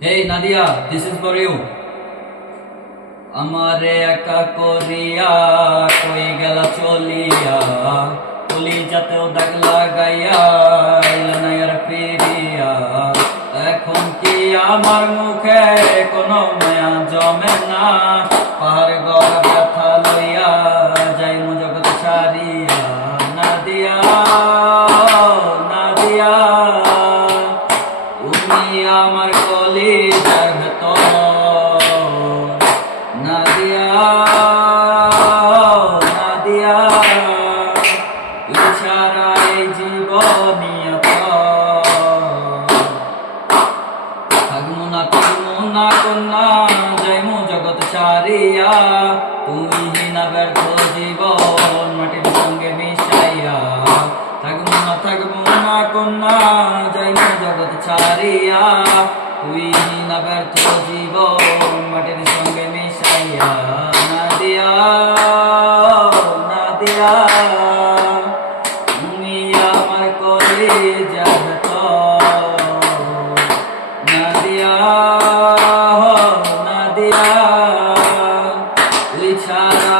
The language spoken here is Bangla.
Hey Nadia, this is for you. আমারে একা করিয়া কই গেল চলিয়া? কলি যাতেও দাগ লাগাইয়া আর ফিরিয়া। এখন কি আমার মুখে কোনো মায়া জমে না? পাহাড় গড়া আমার কলিজার ভেতর নাদিয়া নাদিয়া এই জীবনিয়ত থাকমু না থাকমু না, কন্যা, যাইমু জগৎ ছাড়িয়া। তুমি হিনা ব্যর্থ থাকমু না কন্যা যাইমু জগৎ ছাড়িয়া তুই হিনা ব্যর্থ জীবন, মাটির সঙ্গে মিশাইয়া নাদিয়া নাদিয়া তুমি আমার কলিজা ভেতর নাদিয়া নাদিয়া তুই ছাড়া